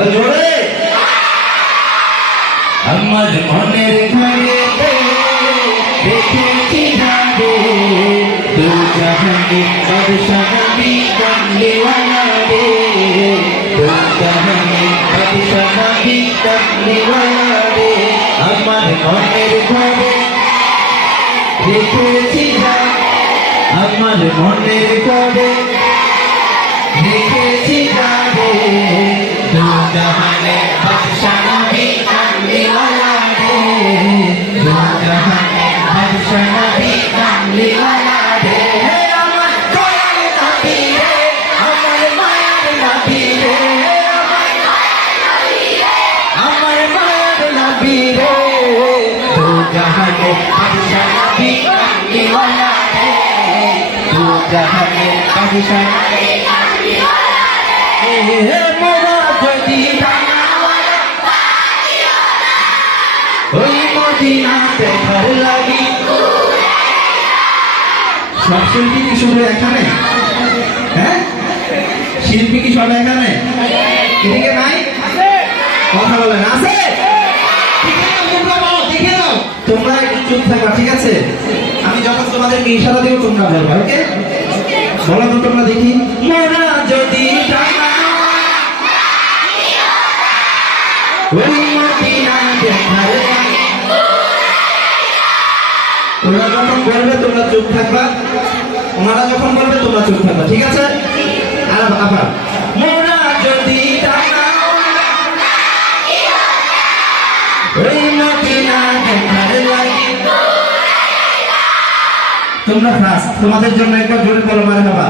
আরো জোরে। আমার মনের ঘরেতে দেখেছি যাবে দু জাহানে বাদশা নবী কামলিওয়ালা রে, দু জাহানে বাদশা নবী কামলিওয়ালা রে। আমার মনের ঘরে দেখেছি যাবে, আমার মনের ঘরে দেখেছি যাবে দু জাহানে বাদশা নবী কামলিওয়ালা রে, দু জাহানে বাদশা নবী কামলিওয়ালা রে। আমার দয়ার নবী রে, আমার মায়ার নবী রে, আমার মায়ার নবী রে, দু জাহানে বাদশা নবী কামলিওয়ালা রে, দু জাহানে বাদশা নবী কামলিওয়ালা রে। মোরা যদি ওই মদিনাতে ঘর লাগি। সব শিল্পী কি শুধু এখানে? হ্যাঁ, শিল্পী কি সব এখানে? এদিকে নাই? কথা বলেন আছে? তোমরা একটু চুপ থাকবা, ঠিক আছে? আমি যখন তোমাদেরকে ইশারা দেব তোমরা বলবা, ওকে? বলো তো তোমরা দেখি। মোরা যদি ওই মদিনাতে ঘর লাগি। ওরা যখন বলবে তোমরা চুপ থাকবা, ওনারা যখন বলবে তোমরা চুপ থাকবা, ঠিক আছে? আর আবার মোরা যদি ওই মদিনাতে ঘর লাগি। তোমরা ফার্স্ট, তোমাদের জন্য একবার জোরে বলো মারহাবা।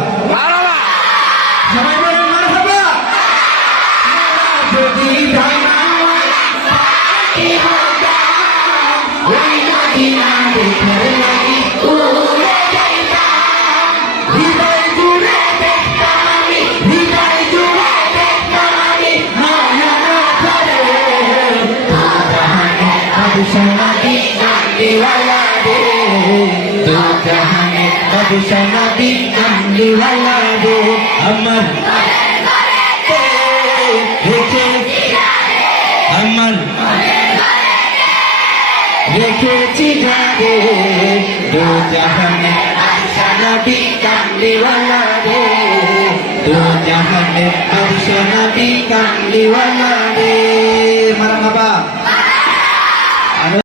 সবাই বলো মারহাবা। যদি ওই মদিনাতে ঘর লাগি, উড়ে যাইতাম, হৃদয় জুড়ে দেখতাম আমি, হৃদয় জুড়ে দেখতাম আমি মায়ার ঘরে। দু জাহানে বাদশা নবী কামলিওয়ালা রে, দু জাহানে বাদশা নবী কামলিওয়ালা রে। আমার আমার রেখেছি যাবে দু জাহানে বাদশা নবী কামলিওয়ালা রে, দু জাহানে বাদশা নবী কামলিওয়ালা রে। মারহাবা।